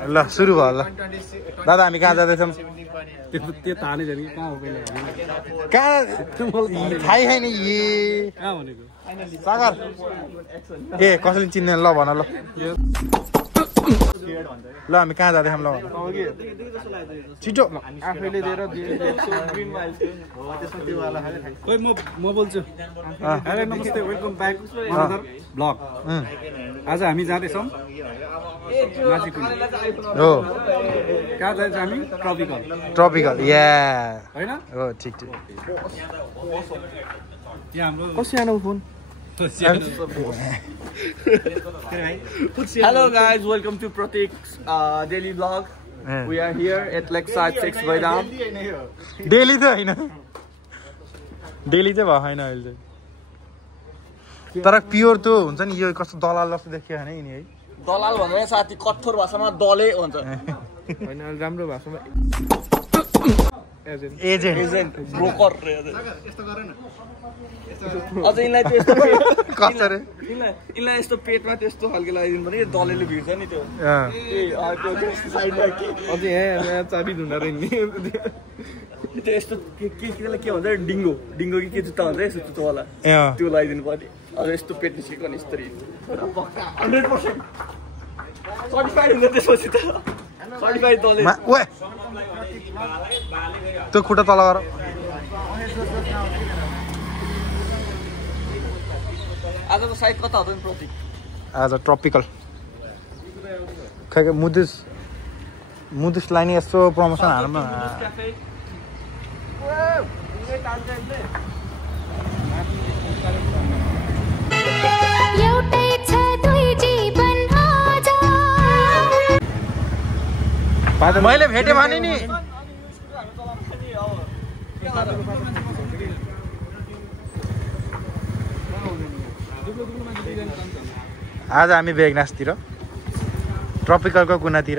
ल सुरु भयो ल दादा हामी कहाँ जाँदैछौँ त्यो थाहा नै छैन कहाँ हो पहिले कहाँ थाहै छैन कहाँ भनेको सागर ए कसैले चिन्दैन ल भन ल ल हामी कहाँ जाँदैछौँ ल छिटो आफैले दिएर खोइ म बोल्छु हेलो नमस्ते वेलकम ब्याक अनदर ब्लग आज हामी जाँदैछौँ हो कहाँ जान्छ हामी ट्रपिकल या होइन हो ठिक ठिक यहाँ हाम्रो कसरी आउनु phone Hello guys, welcome to Pratik's daily vlog. We are here at Lakeside 6 Baidam. Daily त होइन डेली चाहिँ भयो छैन अहिले चाहिँ तर प्योर त्यो हुन्छ नि यो कस्तो दलाल जस्तो देखियो होइन यिनी है दलाल भन्दा साथी कठोर भाषामा दले भन्छ होइन राम्रो भाषामा एजेन्ट ब्रोकर अझ यिनलाई त्यस्तो कसरी यिनलाई यस्तो पेटमा त्यस्तो खालको लगाइदिनु पर्यो दलेले भिड्छ नि त्यो अझै यहाँ चाबी ढुन्डा रहेछ त्यो यस्तो के भन्छ डिङ्गो कि के जुत्ता भन्छ यस्तो जुत्तावाला त्यो लगाइदिनु पर्यो अझ यस्तो पेट निस्केको नि यस्तरी 100% सर्टिफाइड हुन्छ त्यसपछि त सर्टिफाइड दले त्यो खुट्टा तल गर आज त सायद कता हो नि प्रतीक आज ट्रपिकल खै मुदिसलाई नि यस्तो प्रमोसन हाल्नु मैले भेटेँ भने नि आज हामी बेगनासतिर ट्रपिकलको कुनातिर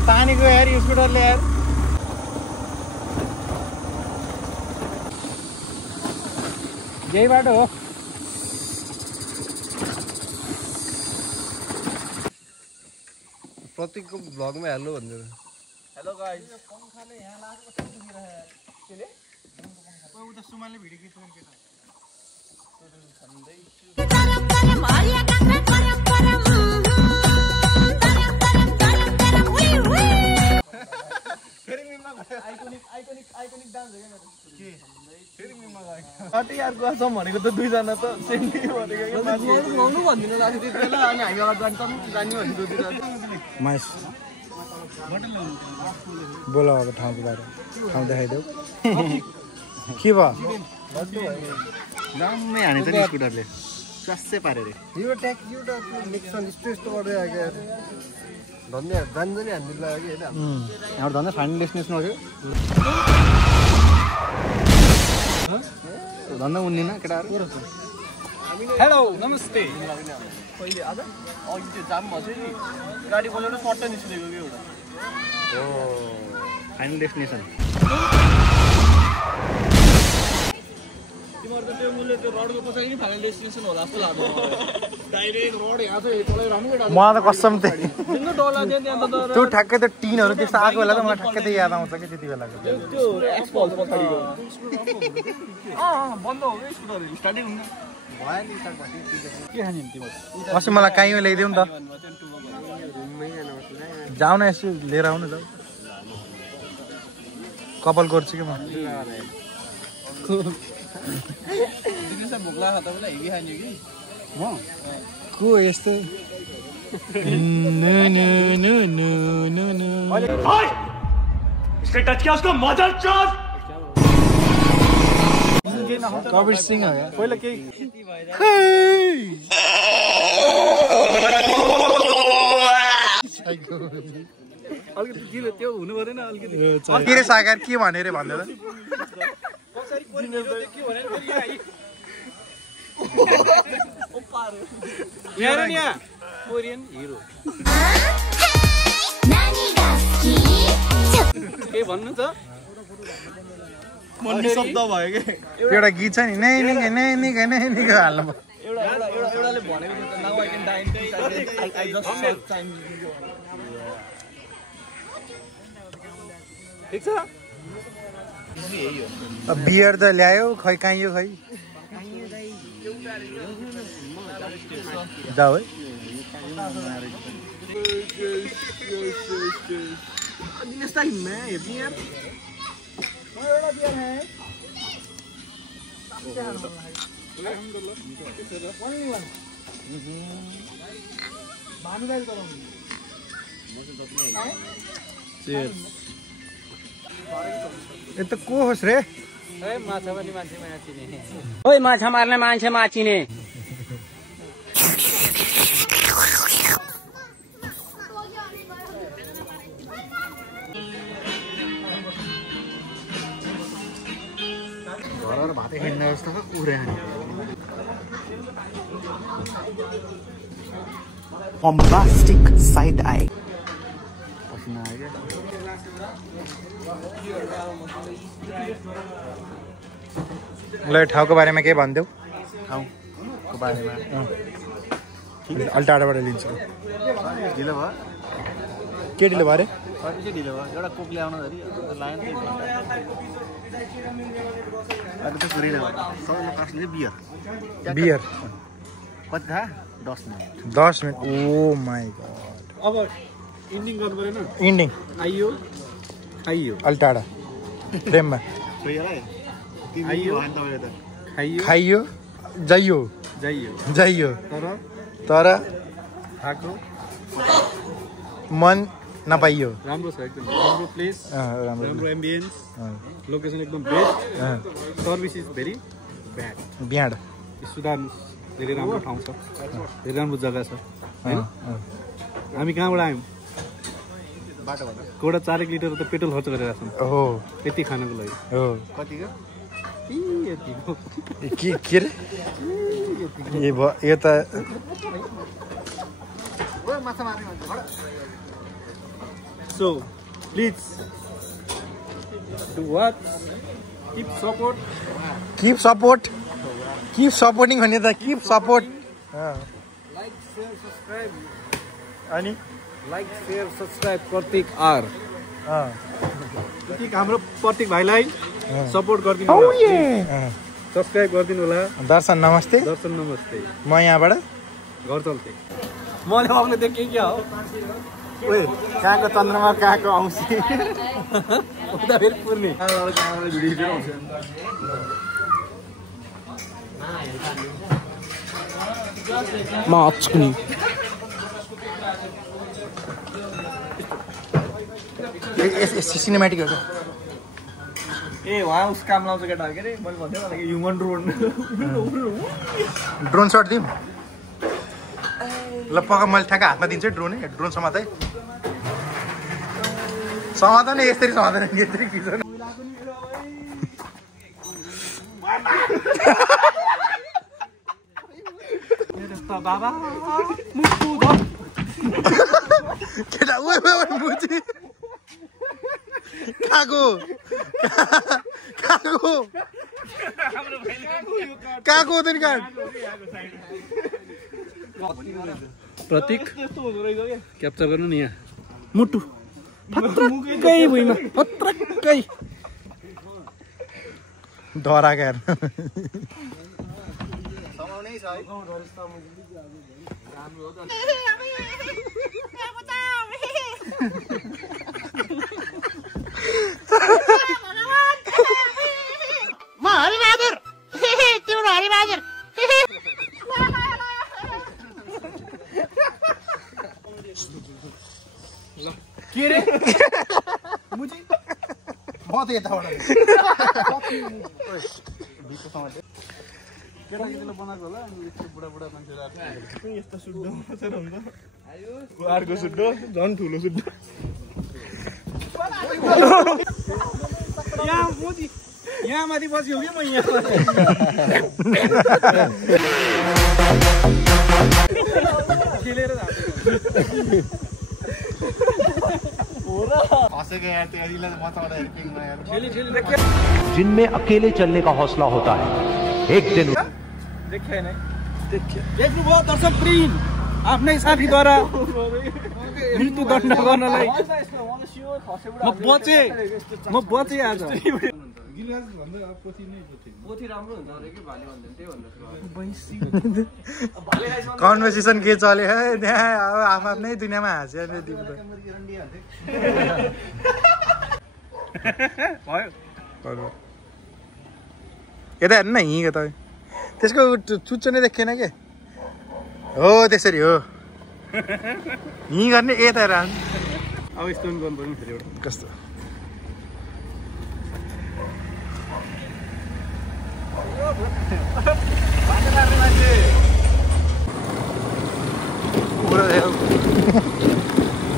तानेको यार स्कुटरले यार यही बाटो हो प्रतीकको भ्लगमा हाल्नु भन्दै हेलो गाइस सुमानले भिडियो खिच्नु भनेको त दुईजना त भनिदिनु लाग्यो त्यति बेला अनि हामी अगाडि जाने भनेको माइस बोल अब ठाउँको बाटो ठाउँ देखाइदेऊ के भयो दामै हाने त नि स्कुटरले स्वास्सै पारे रे यो नेक्सन यस्तो गर्दै आएको धन्य जान्छ नि हामी लाग्यो होइन हाम्रो धन्दा फाइनल डेस्टिनेसन हो धन्दा उन्ने न केटाहरू हेलो नमस्ते पहिले आज अघि त्यो जाम भएको थियो नि गाडी बोलेर सर्ट निस्किएको कि एउटा हो फाइनल डेस्टिनेसन तिमीहरू त त्यो मूल्य त्यो रोडको पछाडि नि फाइनल डेस्टिनेसन होला जस्तो लाग्यो डाइरेक्ट रोड यहाँ चाहिँ तलै राम्रो मलाई त कसम थियो डला थियो त्यहाँ त त्यो ठ्याक्कै त्यो टिनहरू त्यस्तो आएको बेला त मलाई ठ्याक्कै त्यो याद आउँछ कि त्यति बेलाको त्यो एक्सपल्स पछाडिको बन्द हो कि स्कुटर स्टार्टिङ हुन्न के खाने तिम्रो अस्ति मलाई काहीँ ल्याइदेऊ नि त जाऊ न यसो लिएर आउनु जाऊ कपाल गर्छु कि म भोक लाग्छ तपाईँलाई हेभी खाने कि म को यस्तै इसने टच किया उसको मदर चोद कबीर सिंह हो यार पहिला केही अलिकति के त्यो हुनु परेन अलिकति के रे सागर के भने रे भन्दै त कोरियन हिरो के भन्नु छ भन्ने शब्द भयो के एउटा गीत छ नि नै हाल्नु एउटाले भनेको थियो नाउ आई क्यान डाइन आई जस्ट सर्च चाइनिज ठीक छ बियर त ल्यायो खै काइयो खै जाऊ है This time में ये बियर एउटा बियर है ये त को होस् रे ओए माछा पनि मान्छे माचिने ओए माछा मार्ने मान्छे माचिने घर भातै खाइन्छ जस्तो कुरे bombastic side eye. पसिना आयो क्या ल ठाउँको बारेमा के भनिदेऊ ठाउँको बारेमा अलि टाढाबाट लिन्छु ढिलो भयो के ढिलो भयो अरे कति ढिलो भयो एउटा कोक ल्याउन धरि लाग्यो अनि त सुरिन सबैले कास्टले बियर बियर कति थाहा 10 मिनट ओ माई गॉड अब इन्डिङ गर्नु परेन इन्डिङ आइयो खाइयो अलि टाढा फ्रेममा आइयो खाइयो खाइयो जाइयो जाइयो जाइयो तर खाएको मन नपाइयो राम्रो छ एकदम राम्रो प्लेस राम्रो एम्बियन्स लोकेसन एकदम best service is very bad behaviour सुधार्नु धेरै राम्रो ठाउँ छ धेरै राम्रो जग्गा छ हैन हामी कहाँबाट आयौँ कोडा 4 लिटर त पेट्रोल खर्च गरेर छौँ हो यति खानको लागि हो कतिको के रे यो त माछा मार्ने show please do watch keep supporting भने त keep support like share subscribe अनि लाइक शेयर सब्स्क्राइब प्रतीक आर प्रतीक हाम्रो प्रतीक भाइलाई सपोर्ट गरिदिनु होला सब्स्क्राइब गरिदिनु होला दर्शन नमस्ते म यहाँबाट घर चल्थे मैले अग्लो देखेँ क्या हो ओए कहाँको चन्द्रमा कहाँको औँसी उता फेरि पुर्ने म अचकुनी सिनेमेटिकहरू ए वहाँ उस काम लाउँछ केटाहरू के अरे मैले भन्थेँ मलाई ह्युमन ड्रोन सर्ट दिउँ ल पक्का मैले ठ्याक्क हातमा दिन्छु ड्रोन समातै समाता नि यसरी समात्दैन यसरी खिच्छ बाबा केटा बुझी कहाँको कार्ड प्रतीक क्याप्चर गर्नु नि यहाँ मुटु फत्रक्कै भुइँमा फत्रक्कै धरा क्या म हरिबहादुर तिम्रो हरिबहादुर के रे मुजी म त यताबाट केटाकेटीले बनाएको होला यस्तो बुढा मान्छेहरू यस्तो सुड्दो अर्को सुड्दो झन् ठुलो सुड्दो यहाँ माथि बस्यो कि म यहाँ खेलेर जिनमें अकेले चलने का हौसला होता है एक दिन देख्नुभयो दर्शक प्रिन आफ्नै साथीद्वारा मृत्युदण्ड गर्नलाई म बचे आज कन्भर्सेसन के चल्यो है त्यहाँ अब आफ्नै दुनियाँमा हाँस्यो यता हेर्नु न हिँडेको तपाईँ त्यसको चुच्चो नै देखेन के हो त्यसरी हो हिँ गर्ने यता हेर अब यस्तो पनि गर्नु पर्यो फेरि एउटा कस्तो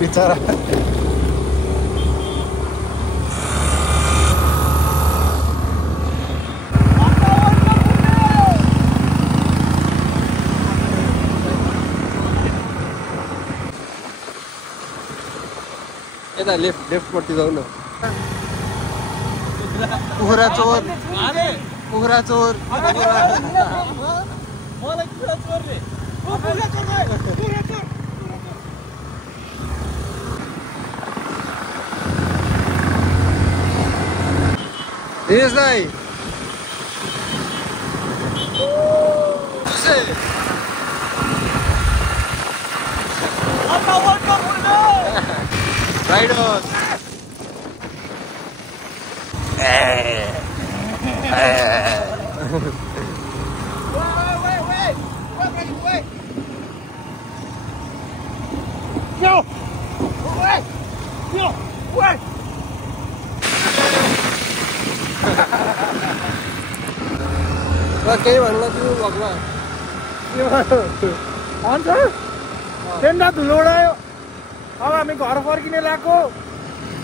बिचरा यता लेफ्टपट्टि जाऊ न कुखुरा चोर कुखुरा चोर दिनेश दाई Riders. Wait. No. Wait. केही भन्नु तिमी भग्ला अन्त टेन्डा धुलो उडायो अब हामी घर फर्किने लाग्यो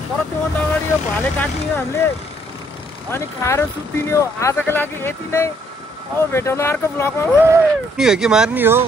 तर त्योभन्दा अगाडि यो भाले काटियो हामीले अनि खाएर सुत्तिने हो आजको लागि यति नै अब भेटौँला अर्को ब्लगमा कि मार्नी हो